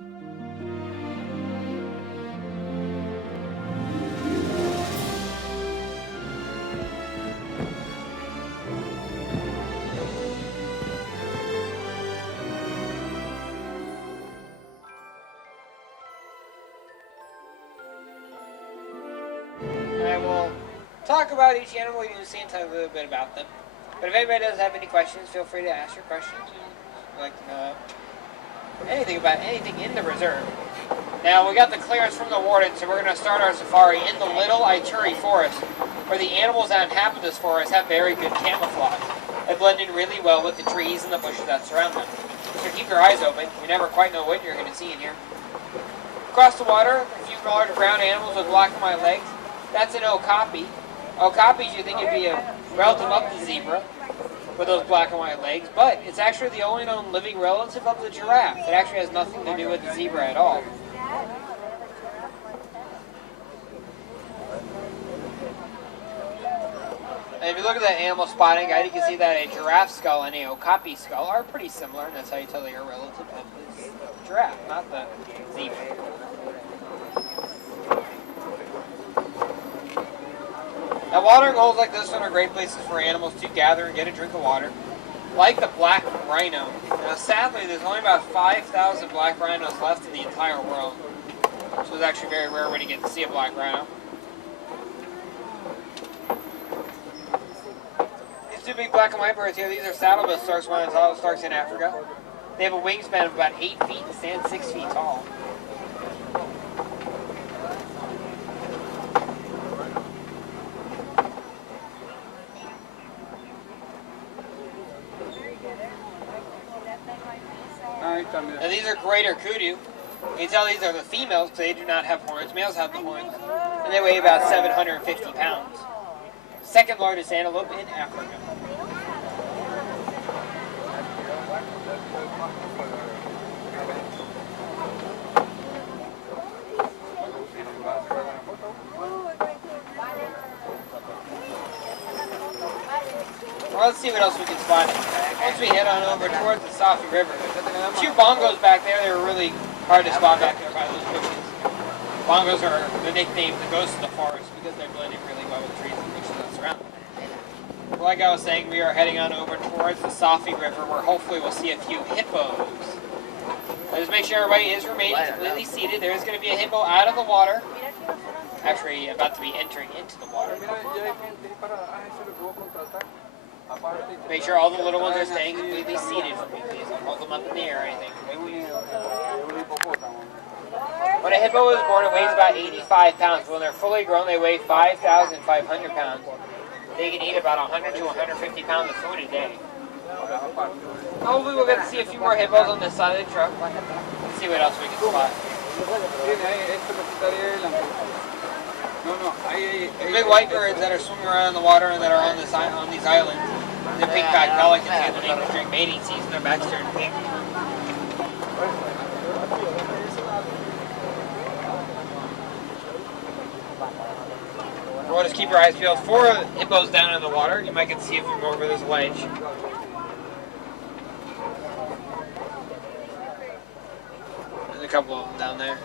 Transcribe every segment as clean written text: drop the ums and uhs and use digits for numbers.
I will talk about each animal you see and tell you a little bit about them. But if anybody does have any questions, feel free to ask your questions. We'd like to know anything about anything in the reserve. Now, we got the clearance from the warden, so we're going to start our safari in the Little Ituri Forest, where the animals that inhabit this forest have very good camouflage. They blend in really well with the trees and the bushes that surround them. So keep your eyes open. You never quite know what you're going to see in here. Across the water, a few large brown animals with black and white legs. That's an okapi. Okapis you think would be a relative of the zebra with those black and white legs, but it's actually the only known living relative of the giraffe. It actually has nothing to do with the zebra at all. And if you look at that animal spotting guide, you can see that a giraffe skull and a okapi skull are pretty similar, and that's how you tell they are relative of the giraffe, not the zebra. Now, watering holes like this one are great places for animals to gather and get a drink of water. Like the black rhino. Now, sadly, there's only about 5,000 black rhinos left in the entire world. So it's actually very rare when you get to see a black rhino. These two big black and white birds here, these are saddlebill storks, one of the tallest storks in Africa. They have a wingspan of about 8 feet and stand 6 feet tall. Now these are greater kudu. You can tell these are the females because they do not have horns. Males have the horns. And they weigh about 750 pounds. Second largest antelope in Africa. Well, let's see what else we can spot. Once we head on over towards the Safi River, a few bongos back there. They were really hard to spot back there by those bushes. Bongos are the nickname, the ghosts of the forest, because they're blending really well with trees and bushes that surround them. Well, like I was saying, we are heading on over towards the Safi River, where hopefully we'll see a few hippos. Let's make sure everybody is remaining completely seated. There is going to be a hippo out of the water. Actually, about to be entering into the water. Make sure all the little ones are staying completely seated for me, please. Don't hold them up in the air or anything. When a hippo is born, it weighs about 85 pounds. When they're fully grown, they weigh 5,500 pounds. They can eat about 100 to 150 pounds of food a day. Hopefully we'll get to see a few more hippos on this side of the truck. Let's see what else we can spot. The big white birds that are swimming around in the water and that are on these islands. The pink-backed pelicans here, the natives during mating season, their backs turn pink. Well, just keep your eyes peeled. 4 hippos down in the water. You might get to see a few more where there's a ledge. There's a couple of them down there.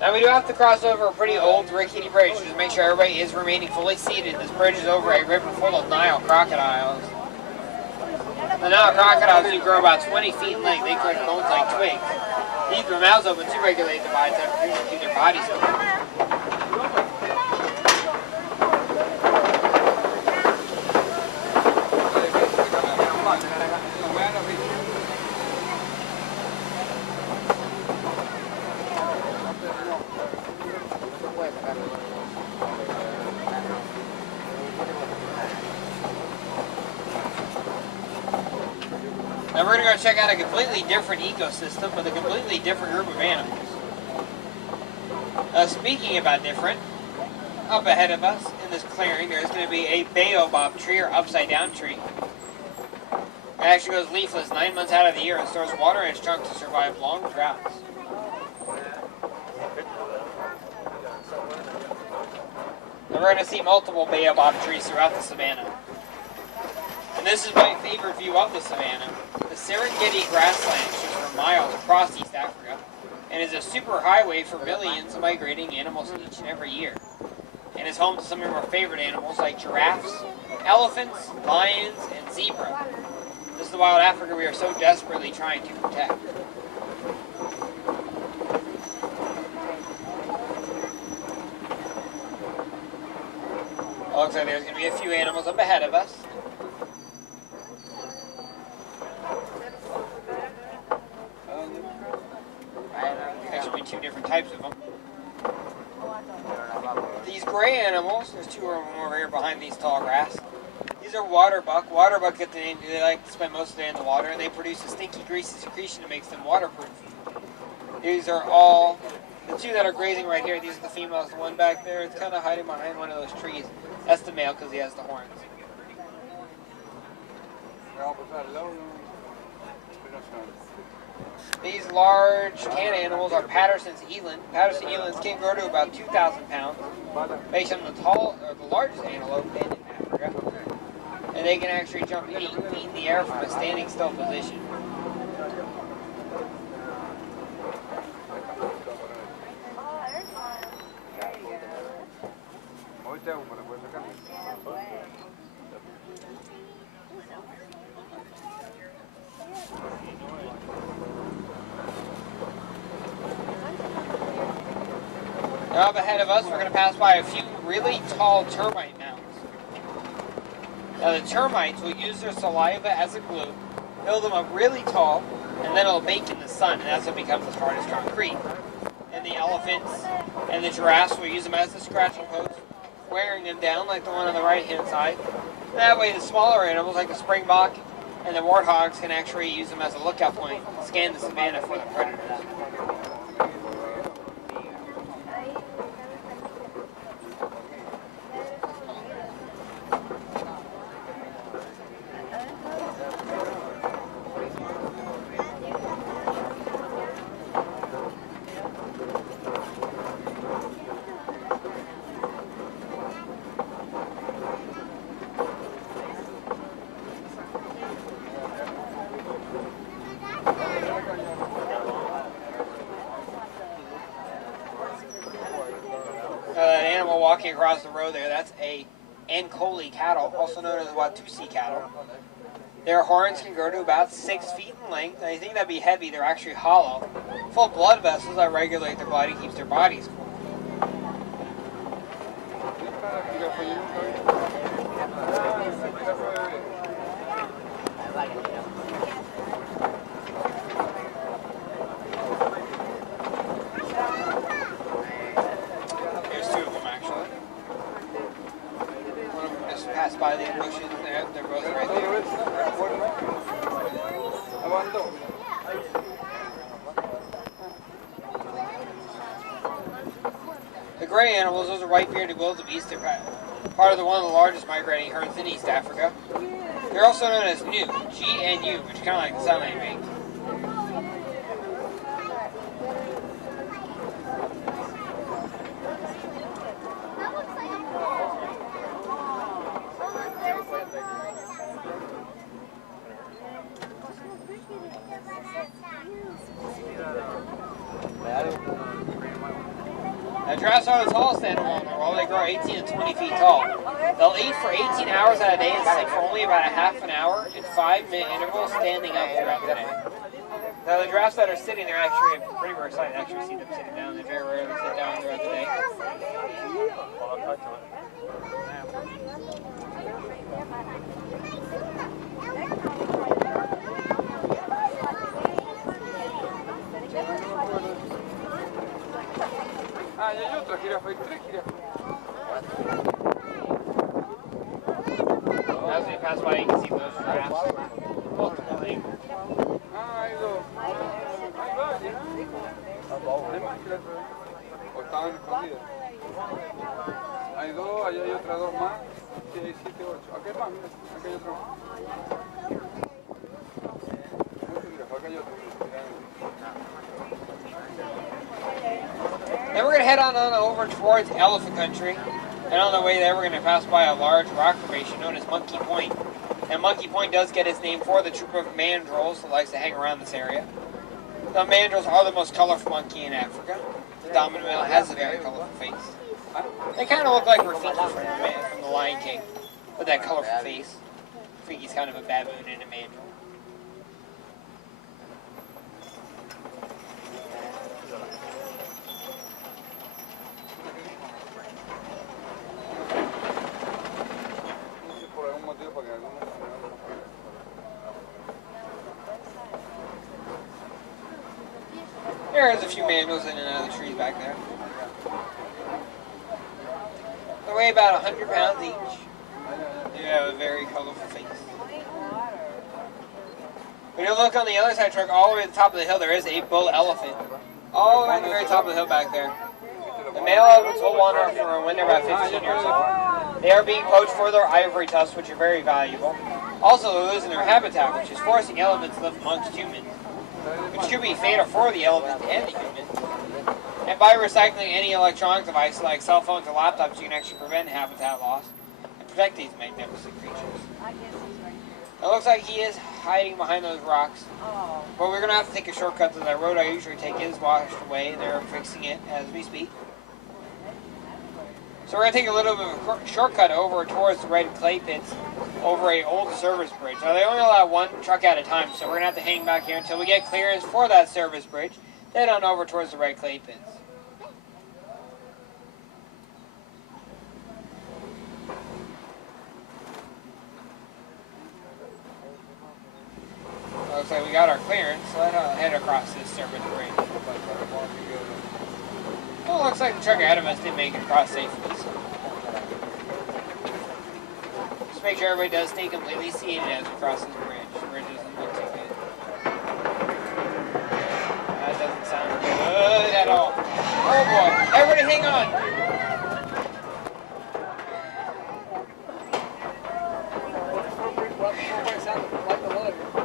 Now we do have to cross over a pretty old rickety bridge to make sure everybody is remaining fully seated. This bridge is over a river full of Nile crocodiles. The Nile crocodiles do grow about 20 feet in length. They collect bones like twigs. They keep their mouths open to regulate the body temperature and keep their bodies open. Now we're going to go check out a completely different ecosystem with a completely different group of animals. Speaking about different, up ahead of us in this clearing there's going to be a baobab tree or upside down tree. It actually goes leafless 9 months out of the year and stores water in its trunk to survive long droughts. And we're going to see multiple baobab trees throughout the savannah. And this is my favorite view of the savannah. The Serengeti grassland stretches for miles across East Africa and is a super highway for millions of migrating animals each and every year. And is home to some of our favorite animals like giraffes, elephants, lions, and zebra. This is the wild Africa we are so desperately trying to protect. Looks like there's going to be a few animals up ahead of us. Actually, two different types of them. These gray animals, there's two of them over here behind these tall grass. These are water buck. Water buck get the name, they like to spend most of the day in the water, and they produce a stinky, greasy secretion that makes them waterproof. These are all, the two that are grazing right here, these are the females. The one back there, it's kind of hiding behind one of those trees. That's the male because he has the horns. These large tan animals are Patterson's eland. Patterson's elands can grow to about 2,000 pounds, based on the largest antelope in Africa. And they can actually jump 8 feet in the air from a standing still position. Now up ahead of us, we're going to pass by a few really tall termite mounds. Now the termites will use their saliva as a glue, build them up really tall, and then it'll bake in the sun, and that's what becomes as hard as concrete. And the elephants and the giraffes will use them as a scratching post, wearing them down like the one on the right-hand side. And that way the smaller animals like the springbok and the warthogs can actually use them as a lookout point and scan the savannah for the predators. That animal walking across the road there, that's a Ankole cattle, also known as Watusi cattle. Their horns can grow to about 6 feet in length, and I think that'd be heavy. They're actually hollow, full of blood vessels that regulate their blood and keeps their bodies cool. By the bushes, they're both right there. The gray animals, those are white-bearded wildebeest. They're part of one of the largest migrating herds in East Africa. They're also known as Gnu, G-N-U, which is kind of like the sound they make. Now, giraffes are the tallest animal in the world. They grow 18 to 20 feet tall. They'll eat for 18 hours at a day and sleep for only about a half an hour in 5-minute intervals, standing up throughout the day. Now, the giraffes that are sitting, they're actually pretty rare sight to actually see them sitting down. They very rarely sit down throughout the day. As we pass by, you can see those giraffes. Multiple names. Hay dos, allá hay otras dos más. 6, 7, 8. Acá hay más, mira. Acá hay otro más. Acá hay otro. Then we're going to head on over towards elephant country. And on the way there, we're going to pass by a large rock formation known as Monkey Point. And Monkey Point does get its name for the troop of mandrills that likes to hang around this area. The mandrills are the most colorful monkey in Africa. The dominant male has a very colorful face. They kind of look like Rafiki from the Lion King, with that colorful face. Rafiki's kind of a baboon and a mandrill. There's a few mandrills in and out of the trees back there. They weigh about 100 pounds each. They have a very colorful face. When you look on the other side of the truck, all the way to the top of the hill, there is a bull elephant. All the way on the very top of the hill back there. The male elephants will wander from when they're about 15 years old. They are being poached for their ivory tusks, which are very valuable. Also, they're losing their habitat, which is forcing elephants to live amongst humans, which could be fatal for the elephant and the human. And by recycling any electronic device like cell phones or laptops, you can actually prevent habitat loss and protect these magnificent creatures. It looks like he is hiding behind those rocks. But we're going to have to take a shortcut to that road I usually take is washed away. They're fixing it as we speak. So we're going to take a little bit of a shortcut over towards the red clay pits over a old service bridge. Now they only allow one truck at a time, so we're going to have to hang back here until we get clearance for that service bridge. Then on over towards the red clay pits. Looks like we got our clearance, so let's head across this service bridge. Well, looks like the truck ahead of us did make it across safely. So. Just make sure everybody does stay completely seated as we cross this bridge. The bridge doesn't look too good. That doesn't sound good at all. Oh boy, everybody hang on.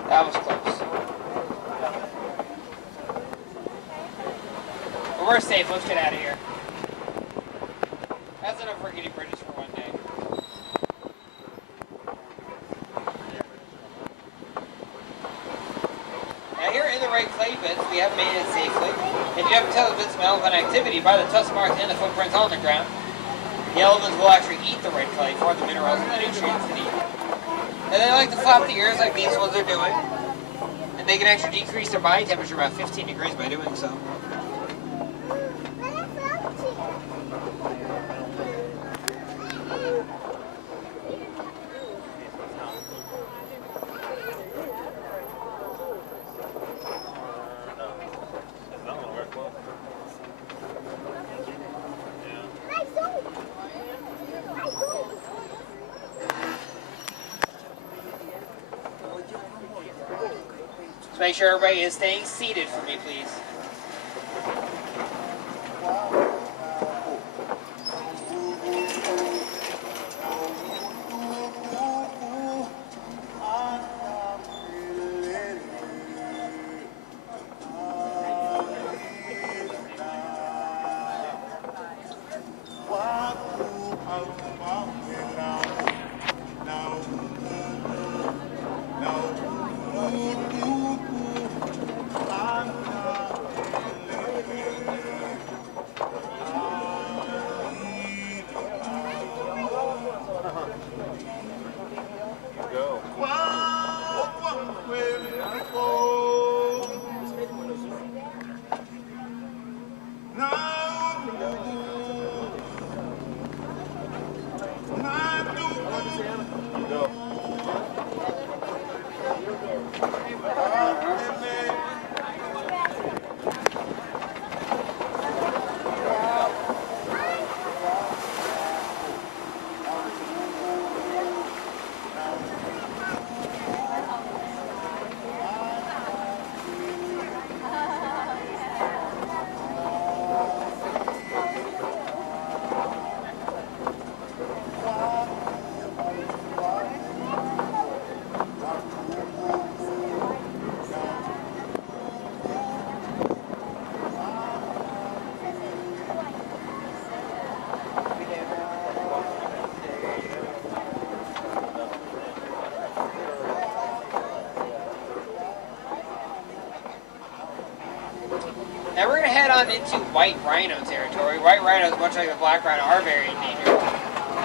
That was close. But we're safe. Let's get out of here. That's enough rickety bridges for one day. Now here in the red clay pits, we have made it safely. If you haven't tell, there's been some elephant activity by the tusk marks and the footprints on the ground. The elephants will actually eat the red clay for the minerals and the nutrients they need. And they like to flap the ears like these ones are doing. And they can actually decrease their body temperature about 15 degrees by doing so. Just make sure everybody is staying seated for me, please. head on into white rhino territory. White rhinos, much like the black rhino, are very endangered.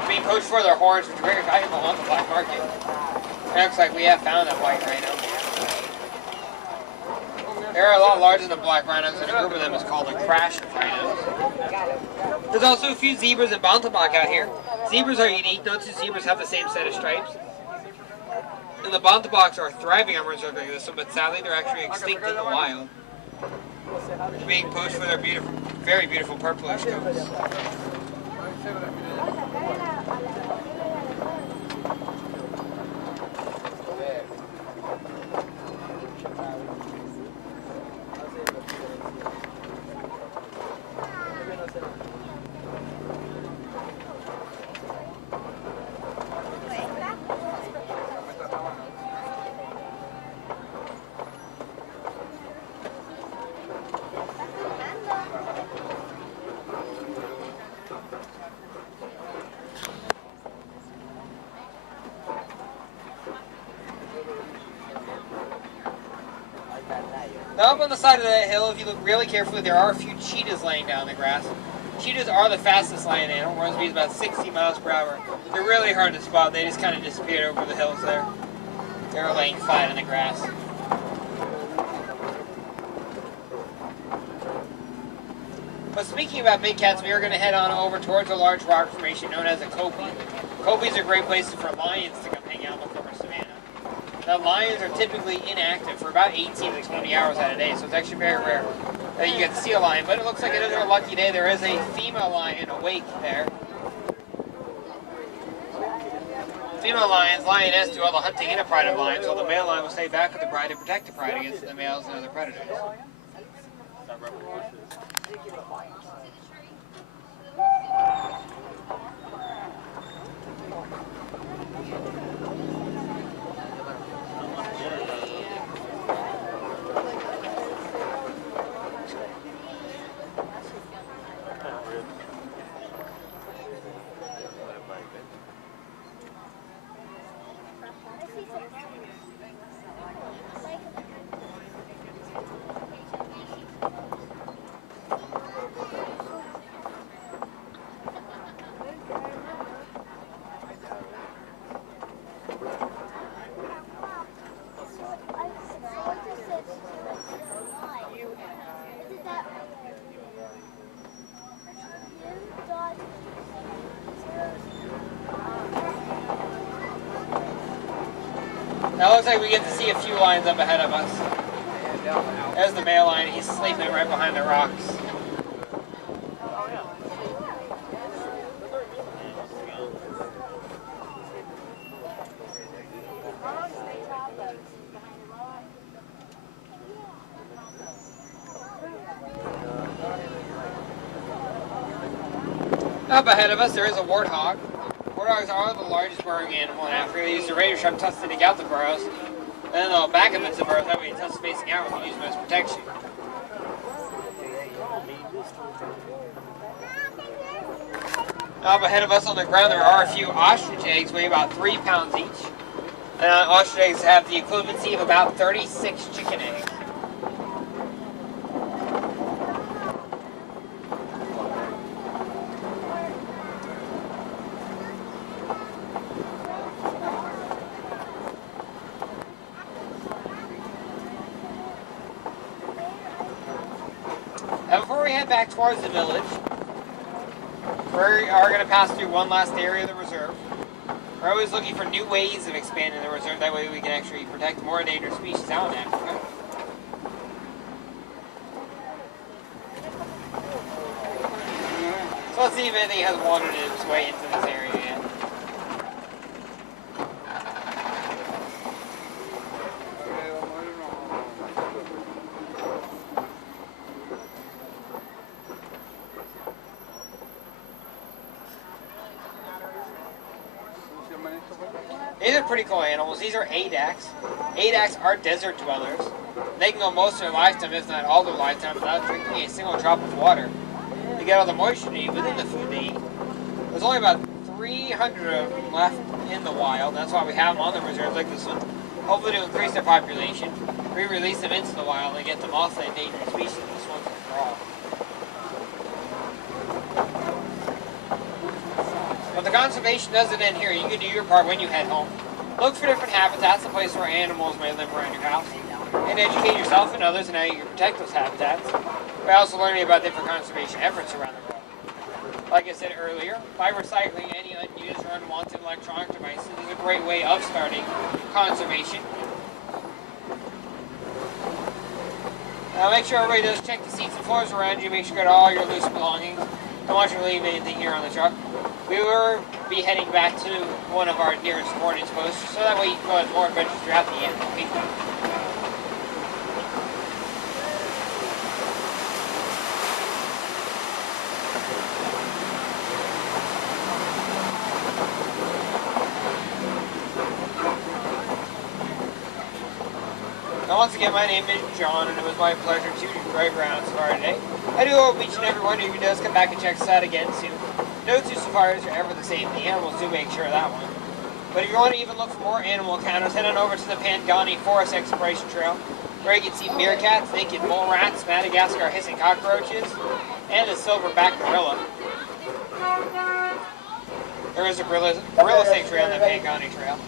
Being poached for their horns, which are very valuable on the black market. It looks like we have found a white rhino. They're a lot larger than black rhinos, and a group of them is called a crash of rhinos. There's also a few zebras and bontebok out here. Zebras are unique. No two zebras have the same set of stripes. And the bonteboks are thriving on reserves like this one, but sadly they're actually extinct in the wild. They're being poached for their beautiful, very beautiful purplish coats. Now up on the side of that hill, if you look really carefully, there are a few cheetahs laying down in the grass. Cheetahs are the fastest land animal, run speed about 60 miles per hour. They're really hard to spot, they just kind of disappeared over the hills there. They're laying flat in the grass. But speaking about big cats, we are going to head on over towards a large rock formation known as a kopie. Kopies are great places for lions to come hang out in the former savannah. Now, lions are typically inactive for about 18 to 20 hours out of a day, so it's actually very rare that you get to see a lion. But it looks like another lucky day. There is a female lion awake there. Female lions, lioness, do all the hunting in a pride of lions, while the male lion will stay back with the bride to protect the pride against the males and other predators. Now it looks like we get to see a few lions up ahead of us. There's the male lion, he's sleeping right behind the rocks. Up ahead of us there is a warthog. Warthogs are the largest burrowing animal in Africa. They use the razor sharp tusks to dig out the burrows. And then they'll back up into the burrows, that way the tusks facing out will use them as protection. Up ahead of us on the ground there are a few ostrich eggs, weigh about 3 pounds each. And ostrich eggs have the equivalency of about 36 chicken eggs. Now before we head back towards the village, we are going to pass through one last area of the reserve. We're always looking for new ways of expanding the reserve, that way we can actually protect more endangered species out in Africa. So let's see if anything has wandered its way into this area yet. These are pretty cool animals. These are Adax. Adax are desert dwellers. They can go most of their lifetime, if not all their lifetime, without drinking a single drop of water. They get all the moisture they need within the food they eat. There's only about 300 of them left in the wild. That's why we have them on the reserves like this one. Hopefully to increase their population, re-release them into the wild and get them off the endangered species. This one's a draw. the conservation doesn't end here. You can do your part when you head home. Look for different habitats and places where animals may live around your house. And educate yourself and others on how you can protect those habitats. By also learning about different conservation efforts around the world. Like I said earlier, by recycling any unused or unwanted electronic devices is a great way of starting conservation. Now make sure everybody does check the seats and floors around you. Make sure you got all your loose belongings. Don't want you to leave anything here on the truck. We will be heading back to one of our nearest boarding posts, so that way you can go on more adventures throughout the week. Now once again, my name is John, and it was my pleasure to drive around Safari today. I do hope each and every one of you does come back and check us out again soon. No two safaris are ever the same. The animals do make sure of that one. But if you want to even look for more animal encounters, head on over to the Pangani Forest Exploration Trail, where you can see meerkats, naked mole rats, Madagascar hissing cockroaches, and a silverback gorilla. There is a gorilla sanctuary on the Pangani Trail.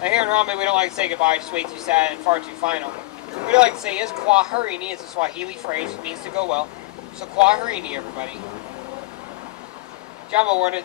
Now here in Raleigh, we don't like to say goodbye, just way too sad and far too final. What we like to say is kwaherini is a Swahili phrase that means to go well. So kwaherini, everybody. Jambo worded.